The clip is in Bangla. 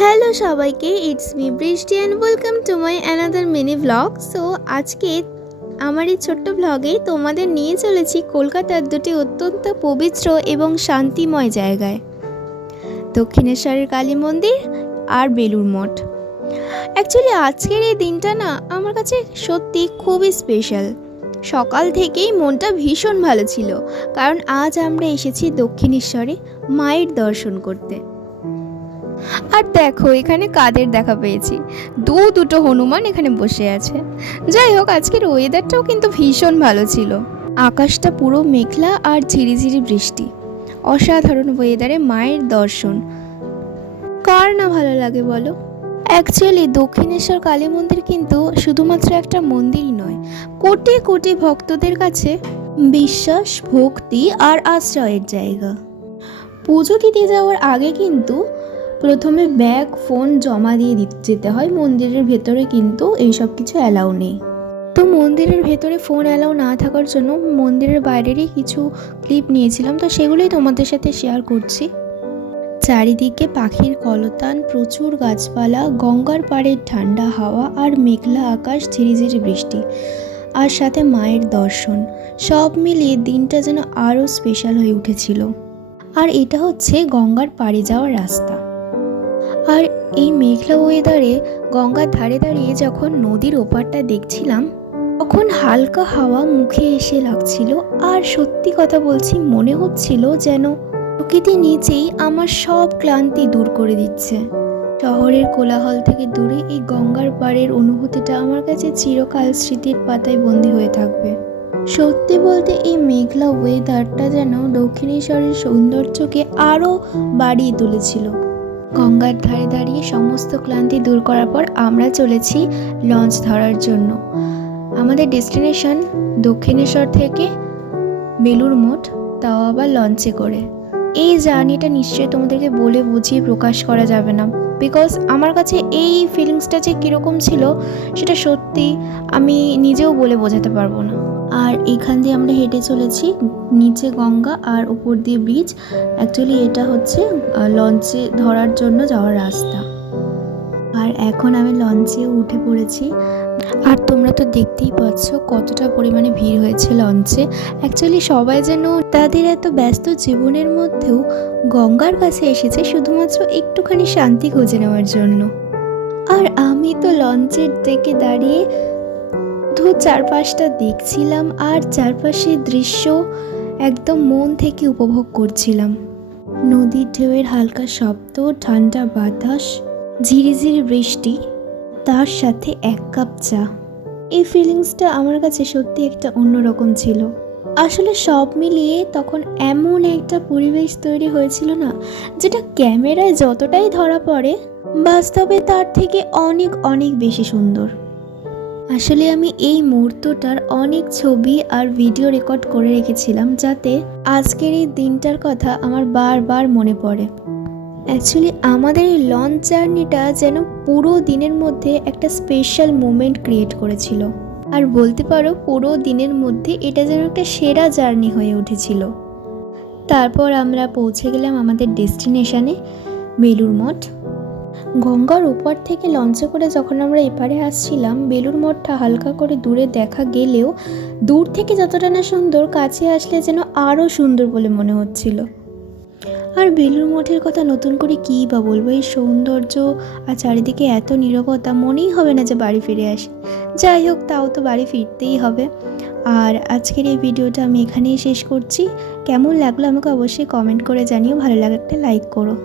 হ্যালো সবাইকে, ইটস মি বৃষ্টি and welcome to my another mini blog. So আজকে আমার এই ছোট্ট ব্লগে তোমাদের নিয়ে চলেছি কলকাতার দুটি অত্যন্ত পবিত্র এবং শান্তিময় জায়গায়, দক্ষিণেশ্বরের কালী মন্দির আর বেলুড় মঠ। অ্যাকচুয়ালি আজকের এই দিনটা না আমার কাছে সত্যি খুবই স্পেশাল। সকাল থেকেই মনটা ভীষণ ভালো ছিল, কারণ আজ আমরা এসেছি দক্ষিণেশ্বরে মায়ের দর্শন করতে। আর দেখো এখানে কাদের দেখা পেয়েছি, দুটো হনুমান এখানে বসে আছে। যাই হোক, আজকের ওয়েদারটাও কিন্তু ভীষণ ভালো ছিল। আকাশটা পুরো মেঘলা আর ঝিরিঝিরি বৃষ্টি। অসাধারণ ওয়েদারে মায়ের দর্শন কার না ভালো লাগে বলো। অ্যাকচুয়ালি দক্ষিণেশ্বর কালী মন্দির কিন্তু শুধুমাত্র একটা মন্দিরই নয়, কোটি কোটি ভক্তদের কাছে বিশ্বাস, ভক্তি আর আশ্রয়ের জায়গা। পুজো দিতে যাওয়ার আগে কিন্তু প্রথমে ব্যাগ, ফোন জমা দিয়ে যেতে হয়। মন্দিরের ভেতরে কিন্তু এইসব কিছু অ্যালাউ নেই। তো মন্দিরের ভেতরে ফোন অ্যালাউ না থাকার জন্য মন্দিরের বাইরেরই কিছু ক্লিপ নিয়েছিলাম, তো সেগুলোই তোমাদের সাথে শেয়ার করছি। চারিদিকে পাখির কলতান, প্রচুর গাছপালা, গঙ্গার পাড়ের ঠান্ডা হাওয়া আর মেঘলা আকাশ, ঝিরিঝিরি বৃষ্টি, আর সাথে মায়ের দর্শন, সব মিলিয়ে দিনটা যেন আরও স্পেশাল হয়ে উঠেছিল। আর এটা হচ্ছে গঙ্গার পাড়ে যাওয়ার রাস্তা। আর এই মেঘলা ওয়েদারে গঙ্গার ধারে দাঁড়িয়ে যখন নদীর ওপারটা দেখছিলাম, তখন হালকা হাওয়া মুখে এসে লাগছিল। আর সত্যি কথা বলছি, মনে হচ্ছিল যেন প্রকৃতি নিচেই আমার সব ক্লান্তি দূর করে দিচ্ছে। শহরের কোলাহল থেকে দূরে এই গঙ্গার পাড়ের অনুভূতিটা আমার কাছে চিরকাল স্মৃতির পাতায় বন্দী হয়ে থাকবে। সত্যি বলতে এই মেঘলা ওয়েদারটা যেন দক্ষিণেশ্বরের সৌন্দর্যকে আরও বাড়িয়ে তুলেছিল। গঙ্গার ধারে দাঁড়িয়ে সমস্ত ক্লান্তি দূর করার পর আমরা চলেছি লঞ্চ ধরার জন্য। আমাদের ডেস্টিনেশন দক্ষিণেশ্বর থেকে বেলুড় মঠ, তাও আবার লঞ্চে করে। এই জার্নিটা নিশ্চয়ই তোমাদেরকে বলে বুঝিয়ে প্রকাশ করা যাবে না, বিকজ আমার কাছে এই ফিলিংসটা যে কীরকম ছিল সেটা সত্যি আমি নিজেও বলে বোঝাতে পারবো না। আর এখান দিয়ে আমরা হেঁটে চলেছি, নিচে গঙ্গা আর উপর দিয়ে ব্রিজ। অ্যাকচুয়ালি এটা হচ্ছে লঞ্চে ধরার জন্য যাওয়ার রাস্তা। আর এখন আমি লঞ্চেও উঠে পড়েছি। আর তোমরা তো দেখতেই পাচ্ছ কতটা পরিমাণে ভিড় হয়েছে লঞ্চে। অ্যাকচুয়ালি সবাই যেন তাদের এত ব্যস্ত জীবনের মধ্যেও গঙ্গার কাছে এসেছে শুধুমাত্র একটুখানি শান্তি খুঁজে নেওয়ার জন্য। আর আমি তো লঞ্চের ডেকে দাঁড়িয়ে চারপাশটা দেখছিলাম আর চারপাশের দৃশ্য একদম মন থেকে উপভোগ করছিলাম। নদীর ঢেউয়ের হালকা শব্দ, ঠান্ডা বাতাস, ঝিরিঝিরি বৃষ্টি, তার সাথে এক কাপ চা। এই ফিলিংসটা আমার কাছে সত্যি একটা অন্যরকম ছিল। আসলে সব মিলিয়ে তখন এমন একটা পরিবেশ তৈরি হয়েছিল না, যেটা ক্যামেরায় যতটাই ধরা পড়ে বাস্তবে তার থেকে অনেক অনেক বেশি সুন্দর। আসলে আমি এই মুহূর্তটার অনেক ছবি আর ভিডিও রেকর্ড করে রেখেছিলাম, যাতে আজকের এই দিনটার কথা আমার বারবার মনে পড়ে। অ্যাকচুয়ালি আমাদের এই লঞ্চ জার্নিটা যেন পুরো দিনের মধ্যে একটা স্পেশাল মোমেন্ট ক্রিয়েট করেছিল। আর বলতে পারো পুরো দিনের মধ্যে এটা যেন একটা সেরা জার্নি হয়ে উঠেছিল। তারপর আমরা পৌঁছে গেলাম আমাদের ডেস্টিনেশনে বেলুড় মঠ। গঙ্গার ওপার থেকে লঞ্চে করে যখন আমরা এপারে আসছিলাম, বেলুড় মঠটা হালকা করে দূরে দেখা গেলেও দূর থেকে যতটা না সুন্দর, কাছে আসলে যেন আরও সুন্দর বলে মনে হচ্ছিল। আর বেলুড় মঠের কথা নতুন করে কী বা বলবো, এই সৌন্দর্য আর চারিদিকে এত নীরবতা, মনেই হবে না যে বাড়ি ফিরে আসি। যাই হোক, তাও তো বাড়ি ফিরতেই হবে। আর আজকের এই ভিডিওটা আমি এখানেই শেষ করছি। কেমন লাগলো আমাকে অবশ্যই কমেন্ট করে জানিও, ভালো লাগলে একটা লাইক করো।